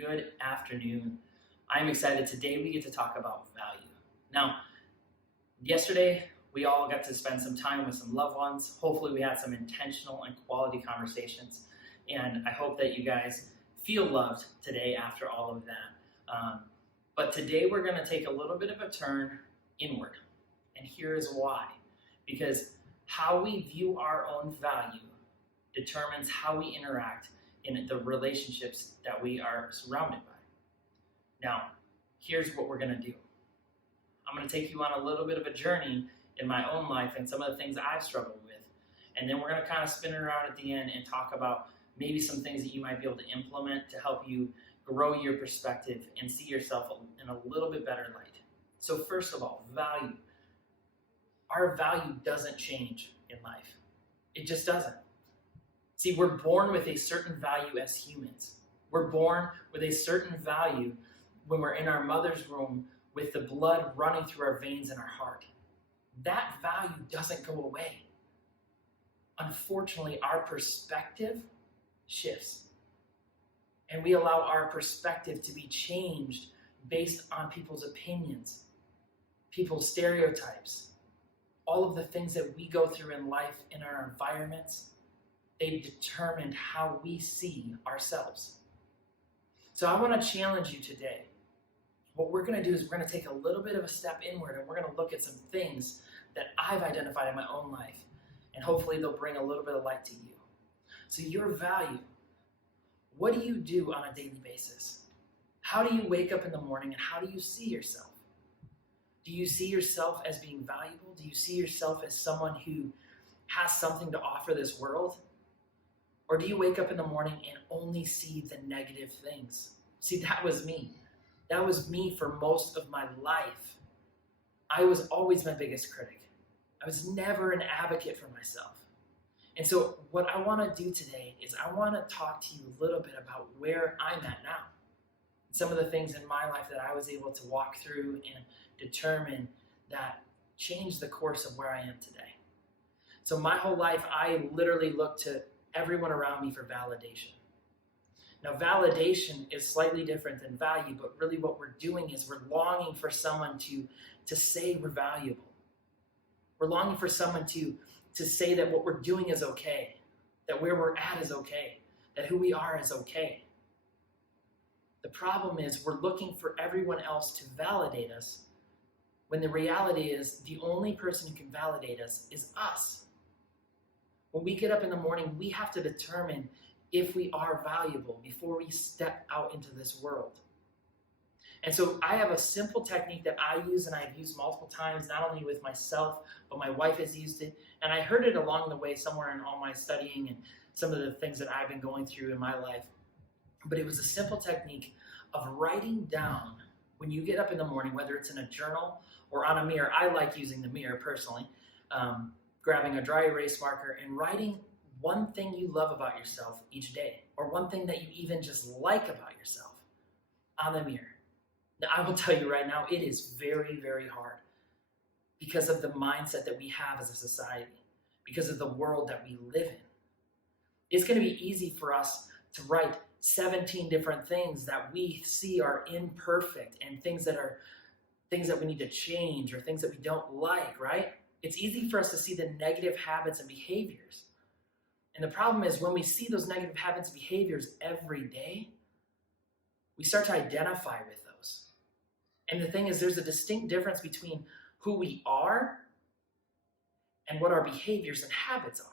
Good afternoon. I'm excited. Today we get to talk about value. Now, yesterday we all got to spend some time with some loved ones. Hopefully, we had some intentional and quality conversations. And I hope that you guys feel loved today after all of that. But today we're going to take a little bit of a turn inward. And here's why. Because how we view our own value determines how we interact in the relationships that we are surrounded by. Now, here's what we're going to do. I'm going to take you on a little bit of a journey in my own life and some of the things I've struggled with. And then we're going to kind of spin it around at the end and talk about maybe some things that you might be able to implement to help you grow your perspective and see yourself in a little bit better light. So first of all, value. Our value doesn't change in life. It just doesn't. See, we're born with a certain value as humans. We're born with a certain value when we're in our mother's womb with the blood running through our veins in our heart. That value doesn't go away. Unfortunately, our perspective shifts. And we allow our perspective to be changed based on people's opinions, people's stereotypes, all of the things that we go through in life, in our environments. They've determined how we see ourselves. So I want to challenge you today. What we're going to do is we're going to take a little bit of a step inward and we're going to look at some things that I've identified in my own life. And hopefully they'll bring a little bit of light to you. So your value, what do you do on a daily basis? How do you wake up in the morning and how do you see yourself? Do you see yourself as being valuable? Do you see yourself as someone who has something to offer this world? Or do you wake up in the morning and only see the negative things? See, that was me. That was me for most of my life. I was always my biggest critic. I was never an advocate for myself. And so what I want to do today is I want to talk to you a little bit about where I'm at now. Some of the things in my life that I was able to walk through and determine that changed the course of where I am today. So my whole life, I literally looked to everyone around me for validation. Now, validation is slightly different than value, but really what we're doing is we're longing for someone to say we're valuable. We're longing for someone to say that what we're doing is okay, that where we're at is okay, that who we are is okay. The problem is we're looking for everyone else to validate us when the reality is the only person who can validate us is us. When we get up in the morning, we have to determine if we are valuable before we step out into this world. And so I have a simple technique that I use and I've used multiple times, not only with myself, but my wife has used it. And I heard it along the way somewhere in all my studying and some of the things that I've been going through in my life. But it was a simple technique of writing down when you get up in the morning, whether it's in a journal or on a mirror. I like using the mirror personally. Grabbing a dry erase marker and writing one thing you love about yourself each day, or one thing that you even just like about yourself on the mirror. Now, I will tell you right now, it is very, very hard because of the mindset that we have as a society, because of the world that we live in. It's going to be easy for us to write 17 different things that we see are imperfect and things that we need to change or things that we don't like, right? It's easy for us to see the negative habits and behaviors. And the problem is when we see those negative habits and behaviors every day, we start to identify with those. And the thing is, there's a distinct difference between who we are and what our behaviors and habits are.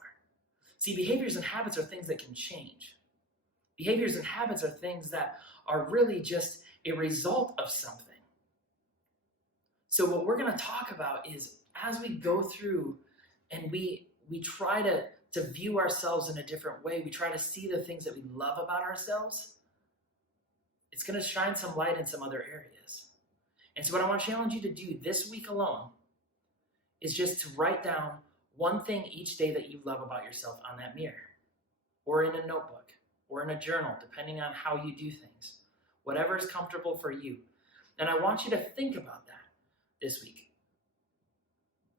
See, behaviors and habits are things that can change. Behaviors and habits are things that are really just a result of something. So what we're going to talk about is as we go through and we try to view ourselves in a different way, we try to see the things that we love about ourselves, it's going to shine some light in some other areas. And so what I want to challenge you to do this week alone is just to write down one thing each day that you love about yourself on that mirror, or in a notebook, or in a journal, depending on how you do things. Whatever is comfortable for you. And I want you to think about that this week.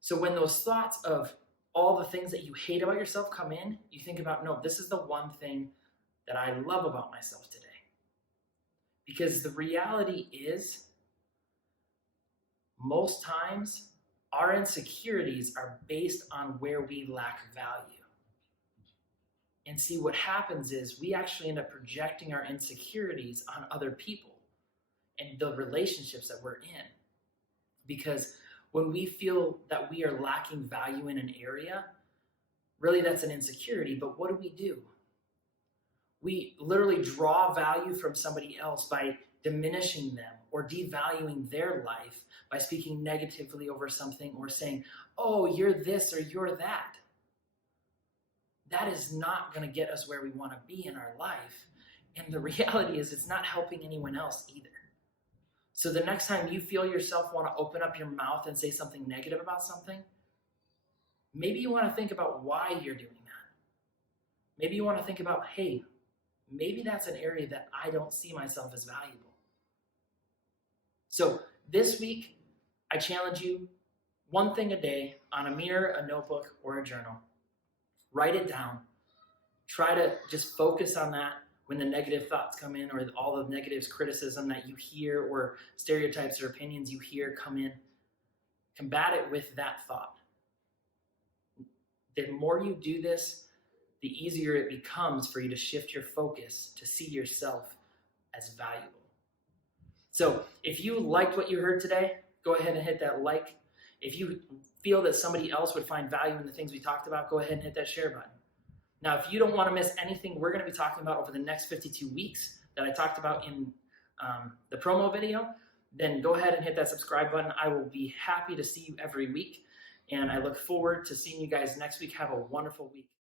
So when those thoughts of all the things that you hate about yourself come in, you think about, no, this is the one thing that I love about myself today. Because the reality is, most times, our insecurities are based on where we lack value. And see, what happens is we actually end up projecting our insecurities on other people and the relationships that we're in. Because when we feel that we are lacking value in an area, really that's an insecurity. But what do? We literally draw value from somebody else by diminishing them or devaluing their life by speaking negatively over something or saying, oh, you're this or you're that. That is not going to get us where we want to be in our life. And the reality is it's not helping anyone else either. So the next time you feel yourself want to open up your mouth and say something negative about something, maybe you want to think about why you're doing that. Maybe you want to think about, hey, maybe that's an area that I don't see myself as valuable. So this week, I challenge you, one thing a day on a mirror, a notebook, or a journal. Write it down. Try to just focus on that when the negative thoughts come in or all the negative criticism that you hear or stereotypes or opinions you hear come in. Combat it with that thought. The more you do this, the easier it becomes for you to shift your focus to see yourself as valuable. So if you liked what you heard today, go ahead and hit that like. If you feel that somebody else would find value in the things we talked about, go ahead and hit that share button. Now, if you don't want to miss anything we're going to be talking about over the next 52 weeks that I talked about in the promo video, then go ahead and hit that subscribe button. I will be happy to see you every week, and I look forward to seeing you guys next week. Have a wonderful week.